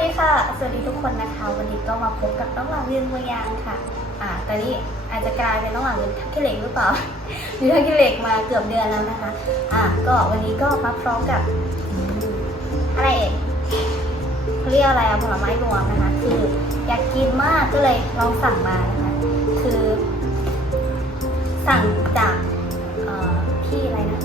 ดีค่ะ สวัสดีทุกคนนะคะ วันนี้ก็มาพบกับน้องหลังยืนเมือยางค่ะ อ่า ตอนนี้อาจจะกลายเป็นน้องหลังยืนทักเล็กหรือเปล่ามีทักเล็กมาเกือบเดือนแล้วนะคะ อ่า ก็วันนี้ก็มาพร้อมกับ อะไรเอกเขาเรียกอะไรอะผลไม้รวมนะคะ คืออยากกินมากก็เลยลองสั่งมานะคะ คือ สั่งจากพี่อะไรนะ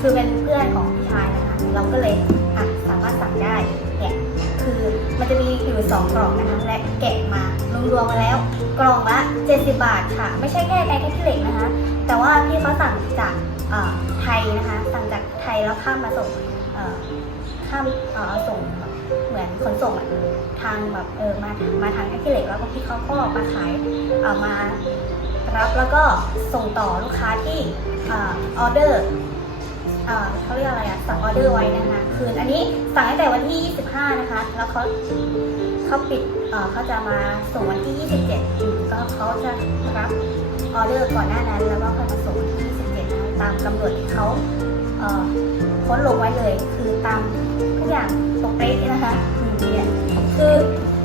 คือเป็นเพื่อนของพี่ชายนะคะเราก็เลยอะสามารถสั่งได้เนี่ยคือมันจะมีอยู่สองกล่องนะคะและแกะมารวมๆมาแล้ว กล่องละ 70 บาทค่ะ ไม่ใช่แค่ไก่แค่ขี้เหล็กนะคะ แต่ว่าพี่เขาสั่งจากไทยนะคะ สั่งจากไทยแล้วข้ามมาส่งข้ามเอ่อส่งเหมือนขนส่งอะทางแบบเออมามาทางแค่ขี้เหล็กแล้วก็พี่เขาก็มาขายเอ่อมารับแล้วก็ส่งต่อลูกค้าที่ออเดอร์ เขาเรียกอะไรอะสั่งออเดอร์ไว้นะคะ คืออันนี้สั่งตั้งแต่วันที่ 25 นะคะ แล้วเขาเขาปิดเเขาจะมาส่งวันที่ 27อืมก็เขาจะรับออเดอร์ก่อนหน้านั้น แล้วก็ค่อยมาส่งวันที่ 27นะตามกำหนดที่เขาเค้นลงไว้เลย คือตามทุกอย่างตกเป๊ะนะคะอืมเนี่ยคือ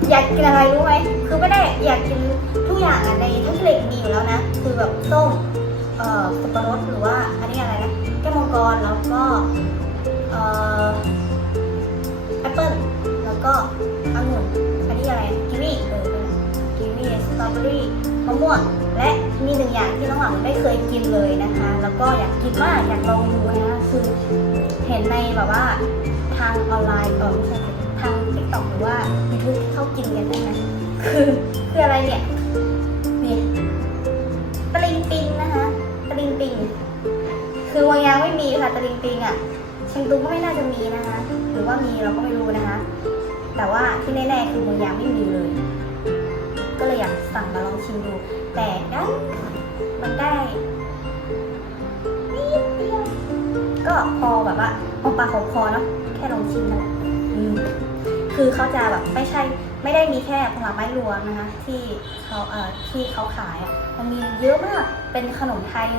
อยากกินอะไรรู้ไหมคือไม่ได้อยากกินทุกอย่างในทั้งเหล็กมีอยู่แล้วนะ คือแบบส้มเอ่อสับปะรดหรือว่า แก้วมังกรแล้วก็แอปเปิ้ลแล้วก็องุ่นอันนี้อะไรกีวีเออกีวีสตรอเบอรี่มะม่วงและมีหนึ่งอย่างที่น้องหวังไม่เคยกินเลยนะคะ แล้วก็อยากกินมากอยากลองดูนะคือเห็นในแบบว่าทางออนไลน์เออไม่ใช่ทางติ๊กตอกหรือว่ายูทูบที่เขากินกันนะคะคือคืออะไรเนี่ย ปิงอะเชียงตุงก็ไม่น่าจะมีนะคะ หรือว่ามีเราก็ไม่รู้นะคะ แต่ว่าที่แน่ๆคือวังยางไม่มีเลย ก็เลยอยากสั่งมาลองชิมดู แต่ดันมันได้นิดเดียวก็พอแบบว่าพอปากของคอเนาะแค่ลองชิมนั่นแหละอืมคือเขาจะแบบไม่ใช่ไม่ได้มีแค่ผลไม้รวมนะคะ ที่เขาเอ่อที่เขาขายอะมันมีเยอะมากเป็นขนมไทย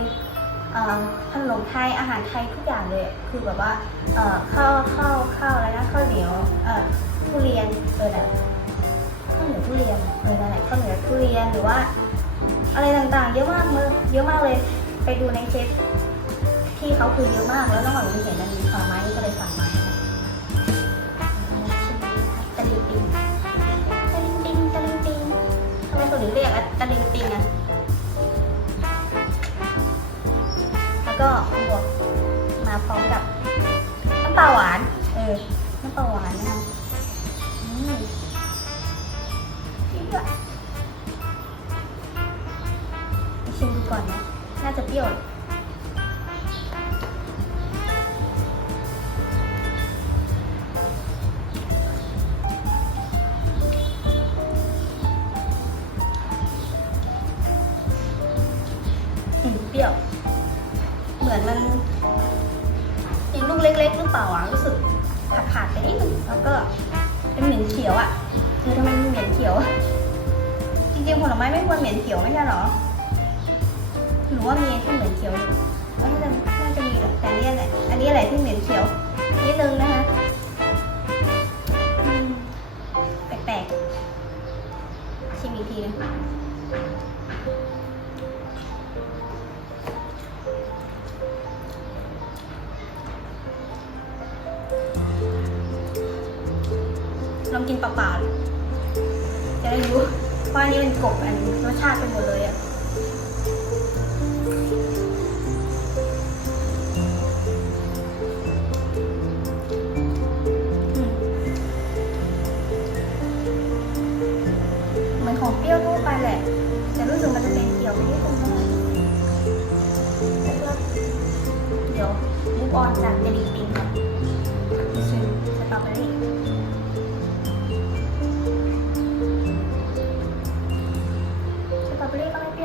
ขนมไทยอาหารไทยทุกอย่างเลย คือแบบว่าเข้าวข้าวข้าวอะไรนะข้าวเหนียวทุเรียนเออนะข้าวเหนียวทุเรียนเออนั่นแหละข้าวเหนียวทุเรียนหรือว่า อะไรต่างๆ เยอะมากเลยเยอะมากเลยไปดูในเชฟที่เขาคือเยอะมากแล้วน้องหวังมีเห็นมันมีผลไม้ก็เลยสั่งมาตะลิงปิงตะลิงปิงตะลิงปิงทำไมเขาถึงเรียกตะลิงปิงอะ แล้วก็บวกมาพร้อมกับน้ำปลาหวาน เออ น้ำปลาหวานนะคะอืมชิมด้วยชิมดูก่อนนะ น่าจะเปรี้ยว ล็กหรือเปล่าอะรู้สึกขาดขาดไปนิดนึงแล้วก็เป็นเหม็นเขียวอะคือทำไมมันเหม็นเขียว จริงๆผลไม้ไม่ควรเหม็นเขียวไม่ใช่หรอหรือว่ามีที่เหม็นเขียวอยู่ ๆจะได้รู้ว่าอันนี่เป็นกบอันรสชาติเป็นหมดเลยอะเหมือนของเปรี้ยวทั่วไปแหละ แต่รู้สึกมันจะเป็นเกี่ยวไม่ได้ตรงนั้นแล้วก็เดี๋ยวมุกออนจากเจลลี่ปิงค่ะชิมสตรอเบอรี่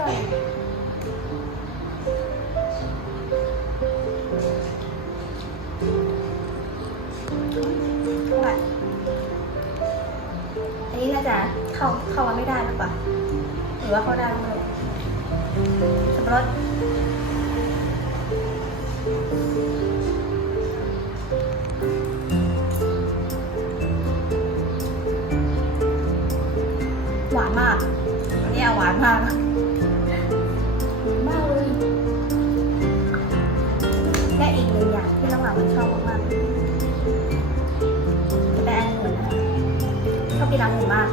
อันนี้น่าจะเข้าเข้ามาไม่ได้หรือเปล่าหรือว่าเข้าได้ก็ไม่รู้สับปะรดหวานมาก อันนี้หวานมาก อย่างที่น้องหมามันชอบมากๆจะเป็นหนูชอบกินองุ่นมาก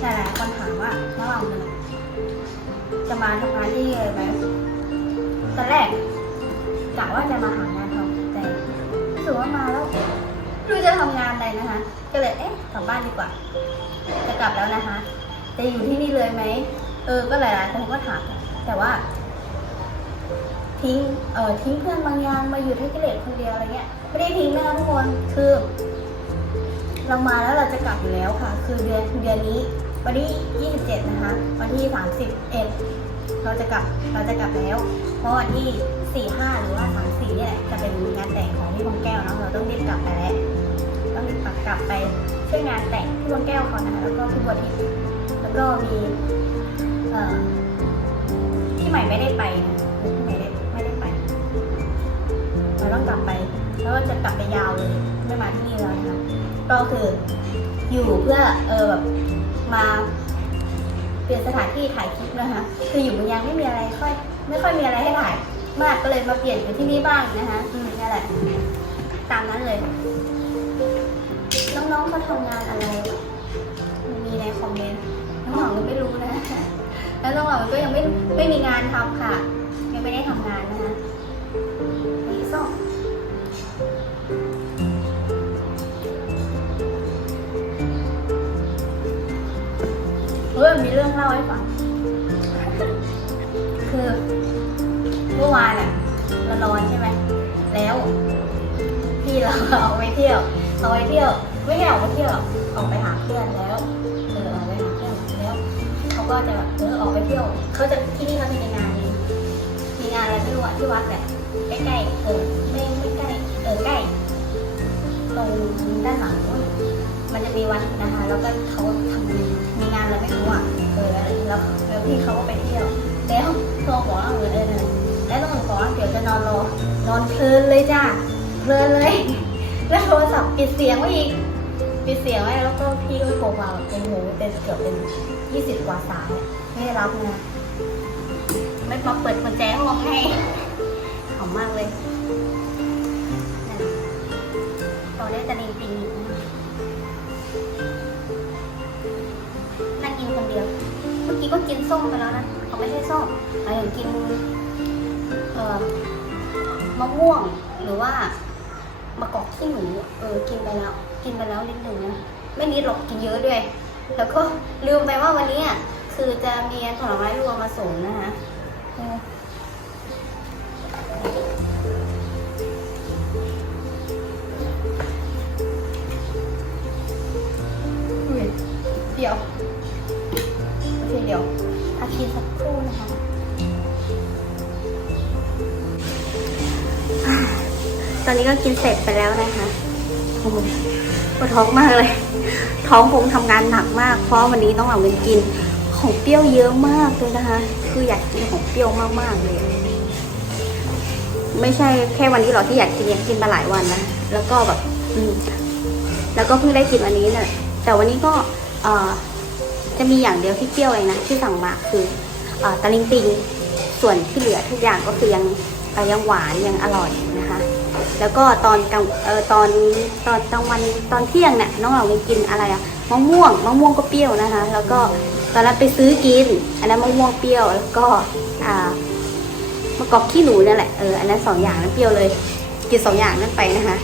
หลายๆคนถามว่าระหว่างหนึ่งจะมาทำงานที่นี่เลยไหมตอนแรกกะว่าจะมาหางานทำแต่รู้สึกว่ามาแล้วไม่รู้จะทำงานอะไรนะคะ ก็เลยเอ๊ะกลับบ้านดีกว่า จะกลับแล้วนะคะ จะอยู่ที่นี่เลยไหมเออ ก็หลายๆคนก็ถามแต่ว่า ทิ้งเออทิ้งเพื่อนบางอย่างมาอยู่ที่กิเลสคนเดียวอะไรเงี้ยไม่ได้ทิ้งนะคะทุกคนคือ เรามาแล้วเราจะกลับอยู่แล้วค่ะ คือเดือนเดือนนี้ วันที่ 27 นะคะ วันที่ 31 เราจะกลับเราจะกลับแล้ว เพราะวันที่ 4 5 หรือว่า 3 4นี่แหละจะเป็นงานแต่งของพี่บงแก้วเนาะเราต้องรีบกลับไปแล้วต้องรีบกลับไปช่วยงานแต่งพี่บงแก้วเขานะคะแล้วก็พี่บัวทิพย์แล้วก็มีเอ่อพี่ใหม่ไม่ได้ไปนะพี่ใหม่ไม่ได้ไม่ได้ไปเราต้องกลับไปแล้วก็จะกลับไปยาวเลยไม่มาที่นี่แล้วนะคะ ก็คืออยู่เพื่อเออแบบมาเปลี่ยนสถานที่ถ่ายคลิปนะคะคืออยู่มันยังไม่มีอะไรค่อยไม่ค่อยมีอะไรให้ถ่าย มากก็เลยมาเปลี่ยนอยู่ที่นี่บ้างนะคะอืมนั่นแหละตามนั้นเลย น้องๆเขาทำงานอะไร มีในคอมเมนต์น้องหวังก็ไม่รู้นะ แล้วน้องหวังก็ยังไม่ไม่มีงานทำค่ะ ยังไม่ได้ทำงานนะคะนี่ส้ม มีเรื่องเล่าให้ฟัง คือเมื่อวานอะเรานอนใช่ไหม แล้วพี่เราเอาไปเที่ยว เอาไปเที่ยว ไม่ให้ออกไปเที่ยวหรอกออกไปหาเพื่อนแล้ว เออออกไปหาเพื่อนแล้วเขาก็จะแบบเออออกไปเที่ยว เขาจะที่นี่เขาจะมีงาน มีงานอะไรไม่รู้อะที่วัดแหละใกล้ๆเออไม่ไม่ใกล้ เออใกล้ตรงด้านหลังนู้น มันจะมีวัดนะคะ แล้วก็เขาทำมีงานอะไรไม่รู้อะเออแล้วแล้วแล้วพี่เขาก็ไปเที่ยวแล้วโทรบอกว่าเออเออเออแล้วต้องบอกว่าเดี๋ยวจะนอนรอนอนเพลินเลยจ้าเพลินเลย แล้วโทรศัพท์ปิดเสียงไว้อีกปิดเสียงไว้แล้วก็พี่ก็โทรมาแบบโอ้โหเป็นเกือบเป็นยี่สิบกว่าสายไม่ได้รับนะไม่มาเปิดกุญแจห้องให้ขำมมากเลยนั่นต่อได้จะนิงปิงอีกนะนั่ง ก็กินส้มไปแล้วนะเขาไม่ใช่ส้มอะไรอย่างกินเอ่อมะม่วงหรือว่ามะกอกขี้หนูเออกินไปแล้ว กินไปแล้วนิดหนึ่งนะไม่นิดหรอกกินเยอะด้วย แล้วก็ลืมไปว่าวันนี้คือจะมีผลไม้รวมมาส่งนะคะเออเดี๋ยว ดี๋ยวพักกินสักครู่นะคะตอนนี้ก็กินเสร็จไปแล้วนะคะโอ้โหปวดท้องมากเลย ท้องคงทำงานหนักมาก เพราะวันนี้ต้องเอาเงินกินของเปรี้ยวเยอะมากเลยนะคะ คืออยากกินของเปรี้ยวมากๆเลย ไม่ใช่แค่วันนี้หรอกที่อยากกินยังกินมาหลายวันนะแล้วก็แบบ อืมแล้วก็เพิ่งได้กินวันนี้เนี่ยแต่วันนี้ก็ เอ่อ จะมีอย่างเดียวที่เปรี้ยวเองนะที่สั่งมาคืออตะลิงปิงส่วนที่เหลือทุกอย่างก็คือยังยังหวานยังอร่อยนะคะ แล้วก็ตอนกลางเออตอนตอนกลางวันตอนเที่ยงเนี่ยน้องเราไปกินอะไรอะมะม่วงมะม่วงก็เปรี้ยวนะคะ แล้วก็ตอนนั้นไปซื้อกิน อันนั้นมะม่วงเปรี้ยวแล้วก็อ่ามะกอกขี้หนูนี่ยแหละเอออันนั้นสองอย่างนั้นเปรี้ยวเลย กินสองอย่างนั้นไปนะคะ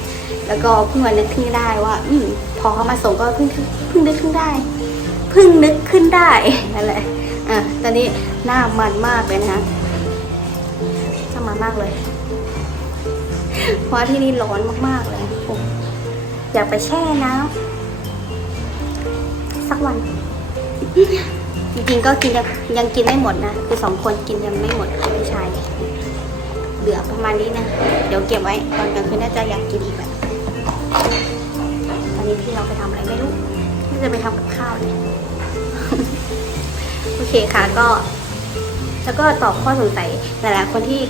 แล้วก็เพิ่งมานึกขึ้นได้ว่า อืมพอเขามาส่งก็เพิ่งเพิ่งนึกขึ้นได้ พิ่งนึกขึ้นได้นั่นแหละอะตอนนี้หน้ามันมากเลยนะคะหน้ามันมากเลยเพราะที่นี่ร้อนมากๆเลยโอ้อยากไปแช่น้ำสักวัน จริงๆก็กินยังยังกินไม่หมดนะ คือสองคนกินยังไม่หมดค่ะพี่ชายเหลือประมาณนี้นะ เดี๋ยวเก็บไว้ ตอนกลางคืนน่าจะอยากกินอีกแบบตอนนี้พี่เราไปทำอะไรไม่รู้ น่จะไปทำกับข้าวเลยโอเคค่ะก็ แล้วก็ตอบข้อสงสัยหลายๆคนที่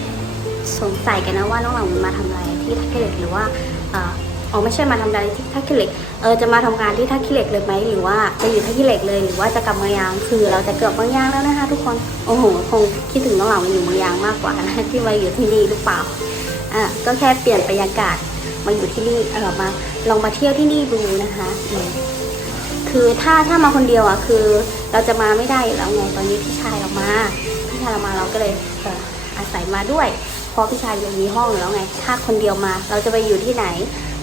สงสัยกันนะว่าน้องหลังมาทำอะไรที่ท่าเหล็กหรือว่าเอ่ออ๋อไม่ใช่มาทำอะไรที่ท่าขี้เหล็ก เออจะมาทำงานที่ท่าขี้เหล็กเลยไหมหรือว่าจะอยู่ท่าขี้เหล็กเลยหรือว่าจะกลับเมืองยางคือ เราจะเกือบเมืองยางแล้วนะคะ ทุกคนโอ้โหคงคิดถึงน้องหลังมาอยู่เมืองยางมากกว่านะที่มาอยู่ที่นี่หรือเปล่าอะก็แค่เปลี่ยนบรรยากาศมาอยู่ที่นี่เออมาลองมาเที่ยวที่นี่ดูนะคะ คือถ้าถ้ามาคนเดียวอะคือเราจะมาไม่ได้อยู่แล้วไงตอนนี้พี่ชายเรามาพี่ชายเรามาเราก็เลยอาศัยมาด้วยเพราะพี่ชายยังมีห้องแล้วไง ถ้าคนเดียวมา เราจะไปอยู่ที่ไหน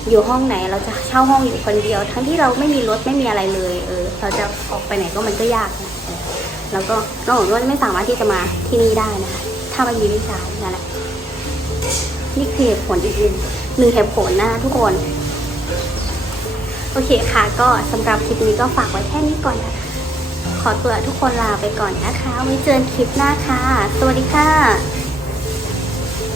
อยู่ห้องไหนเราจะเช่าห้องอยู่คนเดียว ทั้งที่เราไม่มีรถไม่มีอะไรเลยเออเราจะออกไปไหนก็มันก็ยากแล้วก็น้องหนูก็ไม่สามารถที่จะมาที่นี่ได้นะคะถ้าไม่มีพี่ชายนั่นแหละนี่คือเหตุผลอีกนึงหนึ่งเหตุผลนะทุกคน โอเคค่ะ ก็สำหรับคลิปนี้ก็ฝากไว้แค่นี้ก่อนนะขอตัวทุกคนลาไปก่อนนะคะ ไว้เจอกันคลิปหน้าค่ะ สวัสดีค่ะ